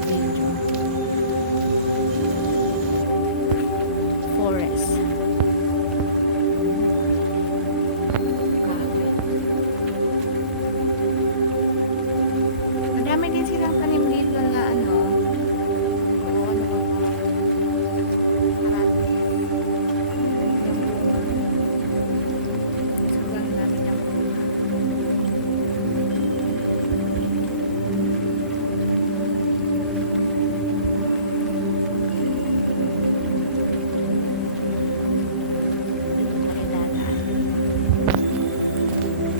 video forest. Madami din silang tanim dito na ano. Oo, ano ba? Marami. Sobrang dami ng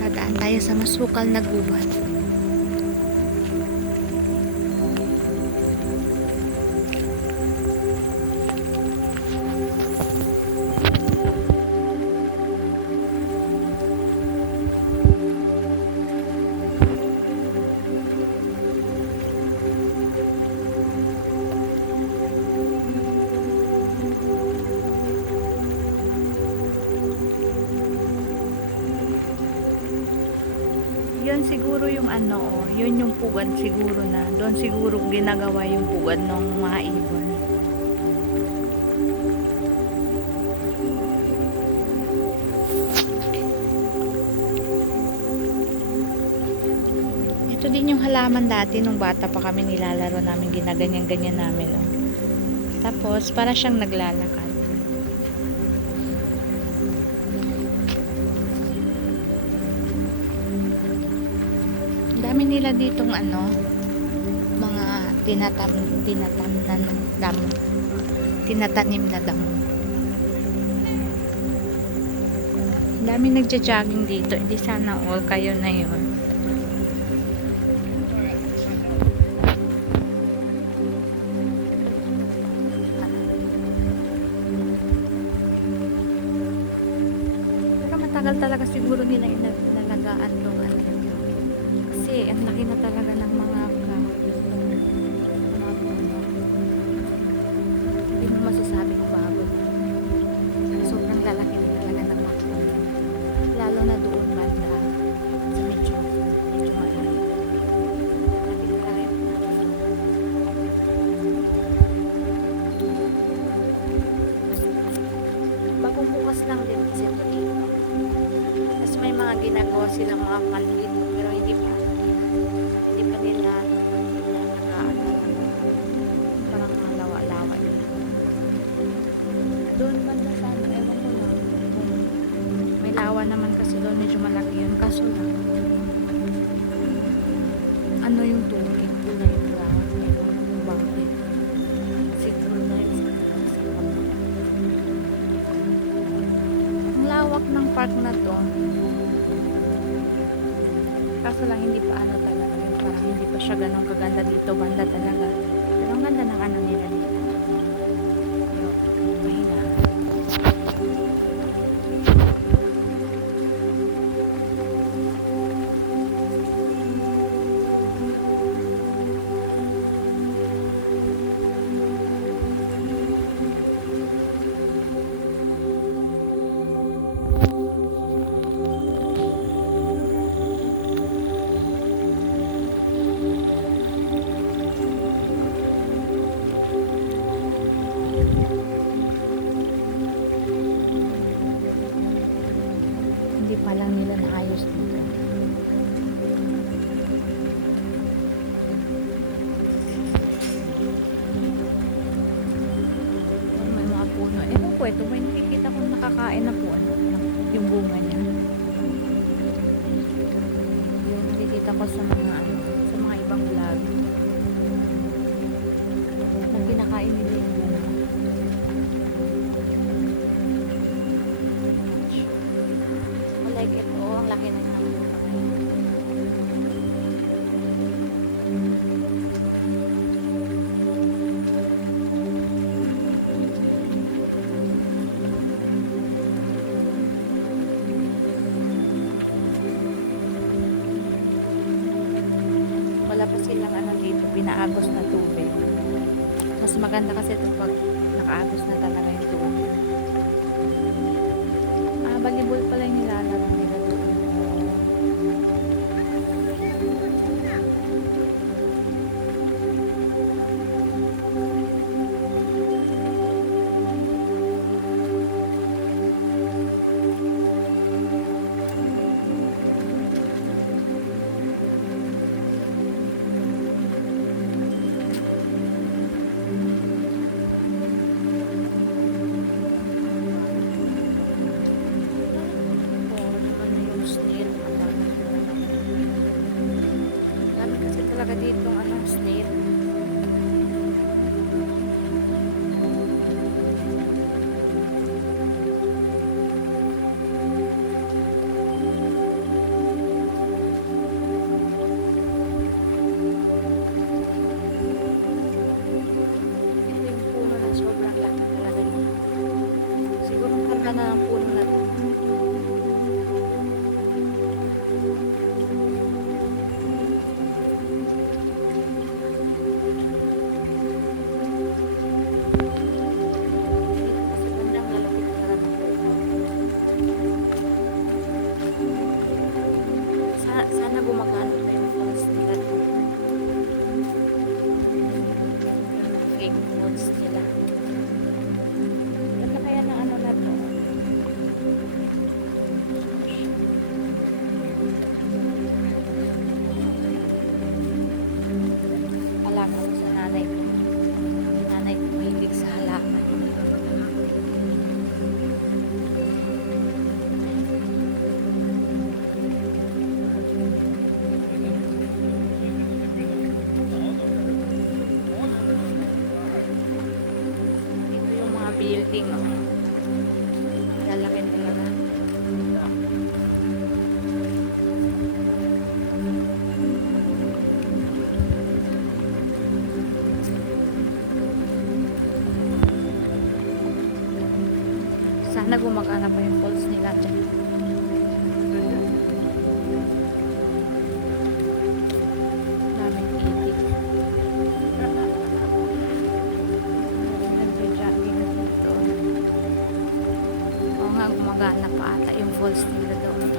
dadaan tayo sa masukal na gubat. Yun siguro yung ano, oh, yun yung pugad siguro na doon siguro ginagawa yung pugad ng mga ibon. Ito din yung halaman dati nung bata pa kami, nilalaro namin, ginaganyan-ganyan namin, oh. Tapos para siyang naglalakad. Dami nila ditong ano, mga tinatanim na damo. Dami nagja-jogging dito, hindi sana all kayo na yun. Pero matagal talaga siguro nila inalagaan tong ano. Kasi ang laki na talaga ng mga puno. Hindi mo masasabi kung bago. Sobrang lalaki na talaga ng mga puno. Lalo na doon banda sa medyo malayo. Bagong bukas lang din kasi ito dito. Tapos may mga ginagawa silang mga maliit pero hindi pa nila parang lawa-lawa nila. Doon banda sa ano, ewan ko lang. May lawa naman kasi doon, medyo malaki yun. Kaso lang, ano yung tubig? Kulay brown. Ewan ko bakit. Siguro na yun. Ang lawak ng park na to. Kaso lang hindi pa ano talaga yun. Parang hindi pa siya ganun kaganda dito. Banda talaga. Pero ang ganda ng ano nila dito. Pero, mahina. Hindi pa lang nila naayos dito. May mga puno. Ewan ko, ito may nakikita ko nakakain na po ano, yung bunga niya. Yung nakikita ko sa mga ano, sa mga ibang vlog na kinakain nila yung bunga. Like ito, ang laki na ng bunga. Wala pa silang ano dito, pinaagos na tubig. Mas maganda kasi ito pag nakaagos na talaga yung tubig. Volleyball pala yung nilalaro nila doon. talaga dito ano, snail. Ito yung puno na sobrang laki talaga dito. Siguro ang ganda na ng puno na to. Dito kasi bandang lalapit talaga ng puno. Sana gumagana pa yung falls nila to. Fake falls nila. Ganda kaya ng ano na to. Alaga ko sa nanay ko. Nanay ko mahilig sa halaman. Ito yung mga building. Oh. Lalaki talaga. Sana gumagana pa yung falls nila dyan. Daming itik. Nagja-jogging na dito. Oo nga, gumagana pa ata yung falls nila doon.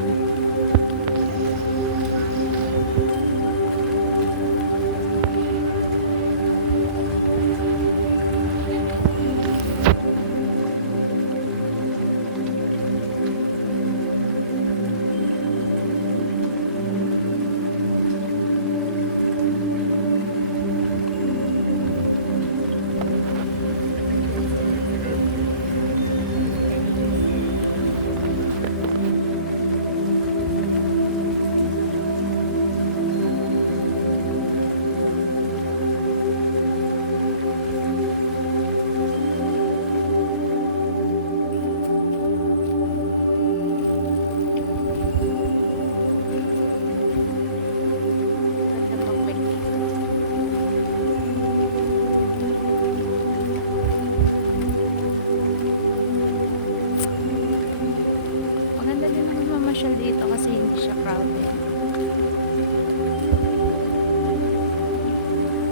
Maganda din naman mamasyal dito kasi hindi siya crowded.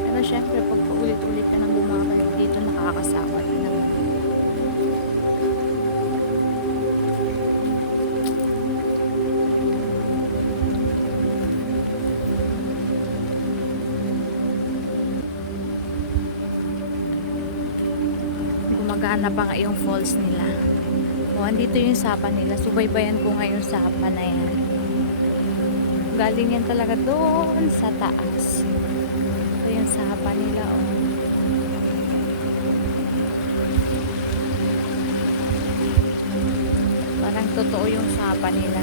Pero syempre, pag paulit-ulit ka nang bumabalik dito, nakakasawa din naman. Gumagana pa nga yung falls nila. O, andito yung sapa nila. Subaybayan ko nga yung sapa na yan. Galing yan talaga doon sa taas. Ito yung sapa nila. O. Parang totoo yung sapa nila.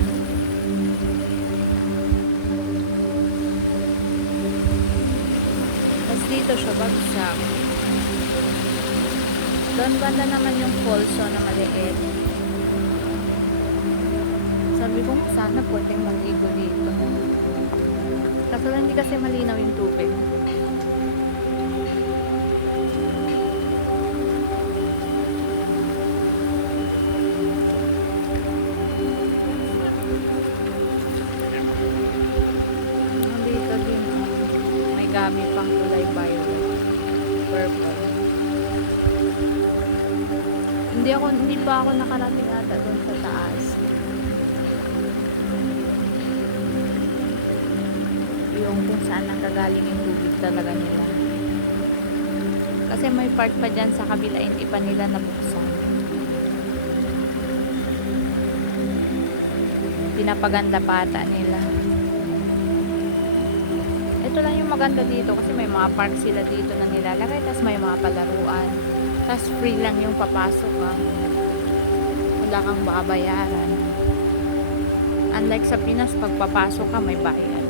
Tapos dito siya bagsak. Doon banda naman yung falls na maliit. Sabi ko sana pwedeng maligo dito. Kaso lang hindi kasi malinaw yung tubig. Dito din may gabi pang kulay violet. Purple. Hindi pa ako nakarating ata doon sa taas. Yung kung saan nanggagaling yung tubig talaga nila. Kasi may part pa dyan sa kabila hindi pa nila nabuksan. Pinapaganda pa ata nila. Ito lang yung maganda dito kasi may mga park sila dito na nilalagay, tapos may mga palaruan. Tapos free lang yung papasok ha. Wala kang babayaran. Unlike sa Pinas, pag papasok ka may bayad.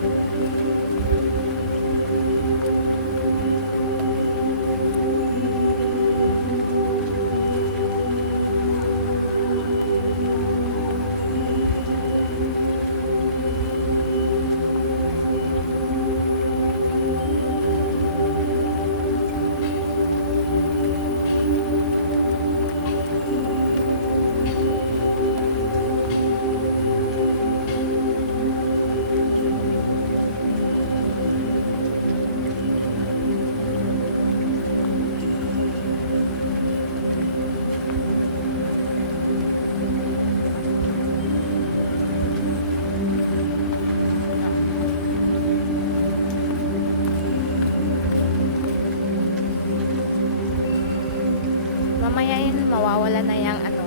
mamaya yun mawawala na yung ano,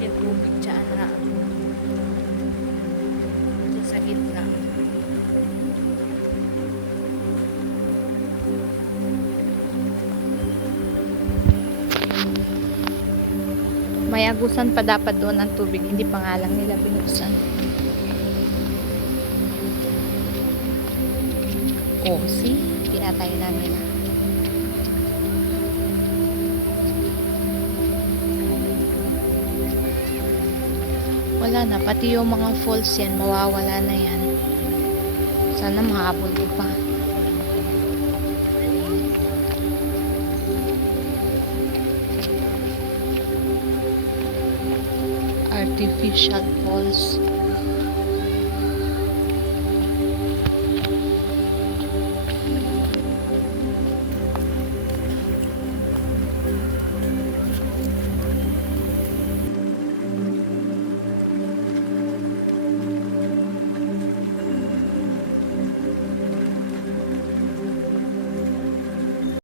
yung tubig dyan na dyan sa gitna. May agusan pa dapat doon ang tubig, hindi pa nga lang nila binuksan. Oh, see? Pinatay na nila. Wala na, pati yung mga falls yan, mawawala na yan. Sana mahabol ko pa. Artificial falls.